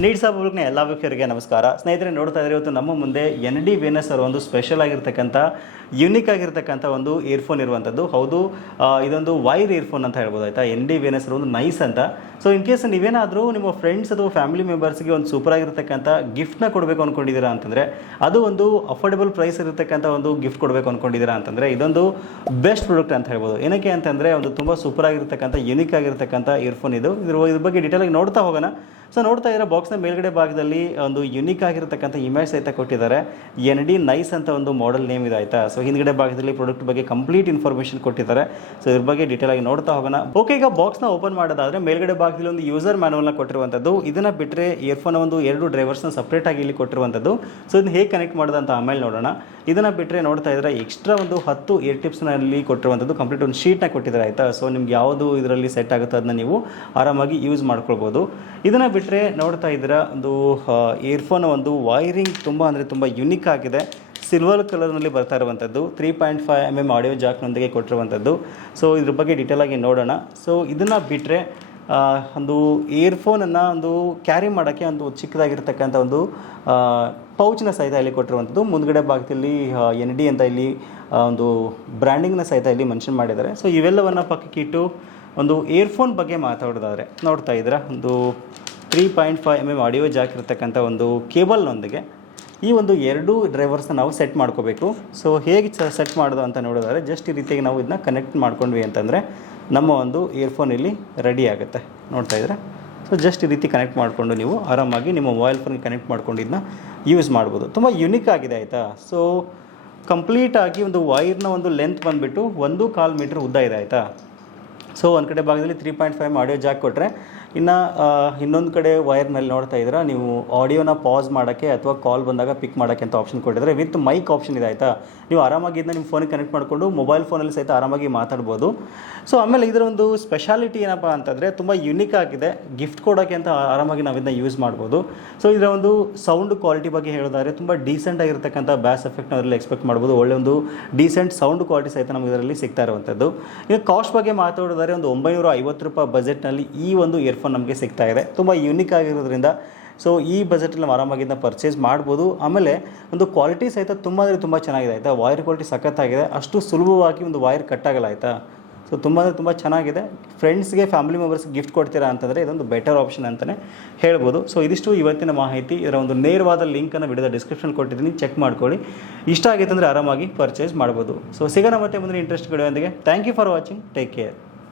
Needs ಪಬ್ಲಿಕ್ನ ಎಲ್ಲ ವೀಕ್ಷಕರಿಗೆ ನಮಸ್ಕಾರ. ಸ್ನೇಹಿತರೆ, ನೋಡ್ತಾ ಇದ್ರೆ ಇವತ್ತು ನಮ್ಮ ಮುಂದೆ ಎನ್ ಡಿ ವೇನಸ್ ಅವರ ಒಂದು ಸ್ಪೆಷಲ್ ಆಗಿರ್ತಕ್ಕಂಥ ಯುನಿಕ್ ಆಗಿರ್ತಕ್ಕಂಥ ಒಂದು ಇಯರ್ಫೋನ್ ಇರುವಂಥದ್ದು. ಹೌದು ಇದೊಂದು ವೈರ್ ಇಯರ್ಫೋನ್ ಅಂತ ಹೇಳ್ಬೋದು, ಆಯಿತಾ? ಎನ್ ಡಿ ವೇನಸ್ ಒಂದು ನೈಸ್ ಅಂತ. ಸೊ ಇನ್ ಕೇಸ್ ನೀವೇನಾದರೂ ನಿಮ್ಮ ಫ್ರೆಂಡ್ಸ್ ಅಥವಾ ಫ್ಯಾಮಿಲಿ ಮೆಂಬರ್ಸ್ಗೆ ಒಂದು ಸೂಪರ್ ಆಗಿರ್ತಕ್ಕಂಥ ಗಿಫ್ಟ್ನ ಕೊಡಬೇಕು ಅಂದ್ಕೊಂಡಿದ್ದೀರಾ ಅಂತಂದರೆ, ಅದು ಒಂದು ಅಫೋರ್ಡೆಬಲ್ ಪ್ರೈಸ್ ಇರತಕ್ಕಂಥ ಒಂದು ಗಿಫ್ಟ್ ಕೊಡಬೇಕು ಅಂದ್ಕೊಂಡಿದ್ದೀರಾ ಅಂತಂದರೆ, ಇದೊಂದು ಬೆಸ್ಟ್ ಪ್ರಾಡಕ್ಟ್ ಅಂತ ಹೇಳ್ಬೋದು. ಏನಕ್ಕೆ ಅಂತಂದರೆ, ಒಂದು ತುಂಬ ಸೂಪರ್ ಆಗಿರ್ತಕ್ಕಂಥ ಯುನಿಕ್ ಆಗಿರ್ತಕ್ಕಂಥ ಇಯರ್ಫೋನ್ ಇದು. ಇದ್ರ ಇದ್ರ ಬಗ್ಗೆ ಡೀಟೇಲಾಗಿ ನೋಡ್ತಾ ಹೋಗೋಣ. ಸೊ ನೋಡ್ತಾ ಇರೋ ಬಾಕ್ಸ್ನ ಮೇಲ್ಗಡೆ ಭಾಗದಲ್ಲಿ ಒಂದು ಯುನಿಕ್ ಆಗಿರತಕ್ಕಂಥ ಇಮೇಜ್ ಸಹಿತ ಕೊಟ್ಟಿದ್ದಾರೆ. ಎನ್ ಡಿ ನೈಸ್ ಅಂತ ಒಂದು ಮಾಡೆಲ್ ನೇಮ್ ಇದೆ ಆಯ್ತಾ? ಸೊ ಹಿಂದ್ಗಡೆ ಭಾಗದಲ್ಲಿ ಪ್ರಾಡಕ್ಟ್ ಬಗ್ಗೆ ಕಂಪ್ಲೀಟ್ ಇನ್ಫಾರ್ಮೇಷನ್ ಕೊಟ್ಟಿದ್ದಾರೆ. ಸೊ ಇದ್ರ ಬಗ್ಗೆ ಡೀಟೇಲ್ ಆಗಿ ನೋಡ್ತಾ ಹೋಗೋಣ. ಓಕೆ ಈಗ ಬಾಕ್ಸ್ನ ಓಪನ್ ಮಾಡೋದಾದ್ರೆ ಮೇಲ್ಗಡೆ ಭಾಗದಲ್ಲಿ ಒಂದು ಯೂಸರ್ ಮ್ಯಾನುವಲ್ನ ಕೊಟ್ಟಿರುವಂಥದ್ದು. ಇದನ್ನ ಬಿಟ್ಟರೆ ಇಯರ್ಫೋನ್ ಒಂದು ಎರಡು ಡ್ರೈವರ್ಸ್ನ ಸಪ್ರೇಟ್ ಆಗಿ ಇಲ್ಲಿ ಕೊಟ್ಟಿರುವಂಥದ್ದು. ಸೊ ಇದನ್ನ ಹೇಗೆ ಕನೆಕ್ಟ್ ಮಾಡೋದಂತ ಅಂತ ಆಮೇಲೆ ನೋಡೋಣ. ಇದನ್ನ ಬಿಟ್ಟರೆ ನೋಡ್ತಾ ಇದ್ರೆ ಎಕ್ಸ್ಟ್ರಾ ಒಂದು ಹತ್ತು ಏರ್ ಟಿಪ್ಸ್ನಲ್ಲಿ ಕೊಟ್ಟಿರುವಂಥದ್ದು ಕಂಪ್ಲೀಟ್ ಒಂದು ಶೀಟ್ನ ಕೊಟ್ಟಿದ್ದಾರೆ ಆಯ್ತಾ? ಸೊ ನಿಮ್ಗೆ ಯಾವುದು ಇದರಲ್ಲಿ ಸೆಟ್ ಆಗುತ್ತೋ ಅದನ್ನ ನೀವು ಆರಾಮಾಗಿ ಯೂಸ್ ಮಾಡ್ಕೊಳ್ಬೋದು. ಇದನ್ನ ಬಿಟ್ಟರೆ ನೋಡ್ತಾ ಇದ್ದೀರಾ ಒಂದು ಇಯರ್ಫೋನ್ ಒಂದು ವೈರಿಂಗ್ ತುಂಬ ಅಂದರೆ ತುಂಬ ಯುನಿಕ್ ಆಗಿದೆ. ಸಿಲ್ವರ್ ಕಲರ್ನಲ್ಲಿ ಬರ್ತಾ ಇರುವಂಥದ್ದು three point five M M audio ಜಾಕ್ನೊಂದಿಗೆ ಕೊಟ್ಟಿರುವಂಥದ್ದು ಸೊ ಇದ್ರ ಬಗ್ಗೆ ಡೀಟೇಲ್ ಆಗಿ ನೋಡೋಣ. ಸೊ ಇದನ್ನು ಬಿಟ್ಟರೆ ಒಂದು ಇಯರ್ಫೋನನ್ನು ಒಂದು ಕ್ಯಾರಿ ಮಾಡೋಕ್ಕೆ ಒಂದು ಚಿಕ್ಕದಾಗಿರ್ತಕ್ಕಂಥ ಒಂದು ಪೌಚ್ನ ಸಹಿತ ಇಲ್ಲಿ ಕೊಟ್ಟಿರುವಂಥದ್ದು ಮುಂದ್ಗಡೆ ಭಾಗದಲ್ಲಿ ಎನ್ ಡಿ ಅಂತ ಇಲ್ಲಿ ಒಂದು ಬ್ರ್ಯಾಂಡಿಂಗ್ನ ಸಹಿತ ಇಲ್ಲಿ ಮೆನ್ಷನ್ ಮಾಡಿದ್ದಾರೆ. ಸೊ ಇವೆಲ್ಲವನ್ನು ಪಕ್ಕಕ್ಕಿಟ್ಟು ಒಂದು ಇಯರ್ಫೋನ್ ಬಗ್ಗೆ ಮಾತಾಡೋದಾದರೆ ನೋಡ್ತಾ ಇದ್ದೀರಾ ಒಂದು three point five M M audio jack ಇರತಕ್ಕಂಥ ಒಂದು ಕೇಬಲ್ನೊಂದಿಗೆ ಈ ಒಂದು ಎರಡು ಡ್ರೈವರ್ಸ್ನ ನಾವು ಸೆಟ್ ಮಾಡ್ಕೋಬೇಕು. ಸೊ ಹೇಗೆ ಸೆಟ್ ಮಾಡೋದು ಅಂತ ನೋಡೋದಾದ್ರೆ ಜಸ್ಟ್ ಈ ರೀತಿಯಾಗಿ ನಾವು ಇದನ್ನ ಕನೆಕ್ಟ್ ಮಾಡ್ಕೊಂಡ್ವಿ ಅಂತಂದರೆ ನಮ್ಮ ಒಂದು ಇಯರ್ಫೋನ್ ಇಲ್ಲಿ ರೆಡಿ ಆಗುತ್ತೆ. ನೋಡ್ತಾ ಇದ್ರೆ? ಸೊ ಜಸ್ಟ್ ಈ ರೀತಿ ಕನೆಕ್ಟ್ ಮಾಡಿಕೊಂಡು ನೀವು ಆರಾಮಾಗಿ ನಿಮ್ಮ ಮೊಬೈಲ್ ಫೋನ್ಗೆ ಕನೆಕ್ಟ್ ಮಾಡ್ಕೊಂಡು ಇದನ್ನ ಯೂಸ್ ಮಾಡ್ಬೋದು. ತುಂಬ ಯುನಿಕ್ ಆಗಿದೆ ಆಯಿತಾ? ಸೊ ಕಂಪ್ಲೀಟಾಗಿ ಒಂದು ವೈರ್ನ ಒಂದು ಲೆಂತ್ ಬಂದುಬಿಟ್ಟು ಒಂದು ಕಾಲು ಮೀಟ್ರ್ ಉದ್ದ ಇದೆ ಆಯಿತಾ? ಸೊ ಒಂದು ಕಡೆ ಭಾಗದಲ್ಲಿ three point five audio jack ಕೊಟ್ಟರೆ ಇನ್ನು ಇನ್ನೊಂದು ಕಡೆ ವೈರ್ನಲ್ಲಿ ನೋಡ್ತಾ ಇದ್ದೀರಾ, ನೀವು ಆಡಿಯೋನ ಪಾಸ್ ಮಾಡೋಕ್ಕೆ ಅಥವಾ ಕಾಲ್ ಬಂದಾಗ ಪಿಕ್ ಮಾಡೋಕ್ಕೆ ಅಂತ ಆಪ್ಷನ್ ಕೊಟ್ಟಿದ್ದಾರೆ. ವಿತ್ ಮೈಕ್ ಆಪ್ಷನ್ ಇದೆ ಆಯಿತಾ? ನೀವು ಆರಾಮಾಗಿ ಇದನ್ನ ನಿಮ್ಮ ಫೋನಿಗೆ ಕನೆಕ್ಟ್ ಮಾಡಿಕೊಂಡು ಮೊಬೈಲ್ ಫೋನಲ್ಲಿ ಸಹಿತ ಆರಾಮಾಗಿ ಮಾತಾಡ್ಬೋದು. ಸೊ ಆಮೇಲೆ ಇದರ ಒಂದು ಸ್ಪೆಷಾಲಿಟಿ ಏನಪ್ಪ ಅಂತಂದರೆ ತುಂಬ ಯುನಿಕ್ ಆಗಿದೆ. ಗಿಫ್ಟ್ ಕೊಡೋಕ್ಕೆ ಅಂತ ಆರಾಮಾಗಿ ನಾವು ಇದನ್ನ ಯೂಸ್ ಮಾಡ್ಬೋದು. ಸೊ ಇದರ ಒಂದು ಸೌಂಡ್ ಕ್ವಾಲಿಟಿ ಬಗ್ಗೆ ಹೇಳೋದಾದ್ರೆ ತುಂಬ ಡೀಸೆಂಟ್ ಆಗಿರ್ತಕ್ಕಂಥ ಬ್ಯಾಸ್ ಎಫೆಕ್ಟ್ ಅದರಲ್ಲಿ ಎಕ್ಸ್ಪೆಕ್ಟ್ ಮಾಡ್ಬೋದು. ಒಳ್ಳೆ ಒಂದು ಡೀಸೆಂಟ್ ಸೌಂಡ್ ಕ್ವಾಲಿಟಿ ಸಹಿತ ನಮಗೆ ಇದರಲ್ಲಿ ಸಿಗ್ತಾ ಇರುವಂಥದ್ದು. ಇನ್ನು ಕಾಸ್ಟ್ ಬಗ್ಗೆ ಮಾತಾಡೋದಾದರೆ ಒಂದು ಒಂಬೈನೂರ ಐವತ್ತು ರೂಪಾಯಿ ಬಜೆಟ್ನಲ್ಲಿ ಈ ಒಂದು ಇಯರ್ಫೋನ್ ನಮಗೆ ಸಿಗ್ತಾ ಇದೆ. ತುಂಬ ಯುನಿಕ್ ಆಗಿರೋದ್ರಿಂದ. ಸೊ ಈ ಬಜೆಟಲ್ಲಿ ನಾವು ಆರಾಮಾಗಿ ಇದನ್ನ ಪರ್ಚೇಸ್ ಮಾಡ್ಬೋದು. ಆಮೇಲೆ ಒಂದು ಕ್ವಾಲಿಟಿ ಸಹಿತ ತುಂಬ ಅಂದರೆ ತುಂಬ ಚೆನ್ನಾಗಿದೆ. ಆಯಿತಾ? ವೈರ್ ಕ್ವಾಲಿಟಿ ಸಖತ್ತಾಗಿದೆ. ಅಷ್ಟು ಸುಲಭವಾಗಿ ಒಂದು ವೈರ್ ಕಟ್ಟಾಗಲ್ಲ ಆಯಿತಾ? ಸೊ ತುಂಬ ಅಂದರೆ ತುಂಬ ಚೆನ್ನಾಗಿದೆ. ಫ್ರೆಂಡ್ಸ್ಗೆ ಫ್ಯಾಮಿಲಿ ಮೆಂಬರ್ಸ್ಗೆ ಗಿಫ್ಟ್ ಕೊಡ್ತೀರಾ ಅಂತಂದರೆ ಇದೊಂದು ಬೆಟರ್ ಆಪ್ಷನ್ ಅಂತಲೇ ಹೇಳ್ಬೋದು. ಸೊ ಇದಿಷ್ಟು ಇವತ್ತಿನ ಮಾಹಿತಿ. ಇದರ ಒಂದು ನೇರವಾದ ಲಿಂಕನ್ನು ವಿಡಿಯೋದ ಡಿಸ್ಕ್ರಿಪ್ಷನ್ ಕೊಟ್ಟಿದ್ದೀನಿ. ಚೆಕ್ ಮಾಡ್ಕೊಳ್ಳಿ. ಇಷ್ಟ ಆಗಿತ್ತಂದರೆ ಆರಾಮಾಗಿ ಪರ್ಚೇಸ್ ಮಾಡ್ಬೋದು. ಸೊ ಸಿಗೋಣ ಮತ್ತೆ ಮುಂದಿನ interest ವಿಡಿಯೋದೊಂದಿಗೆ thank you for watching take care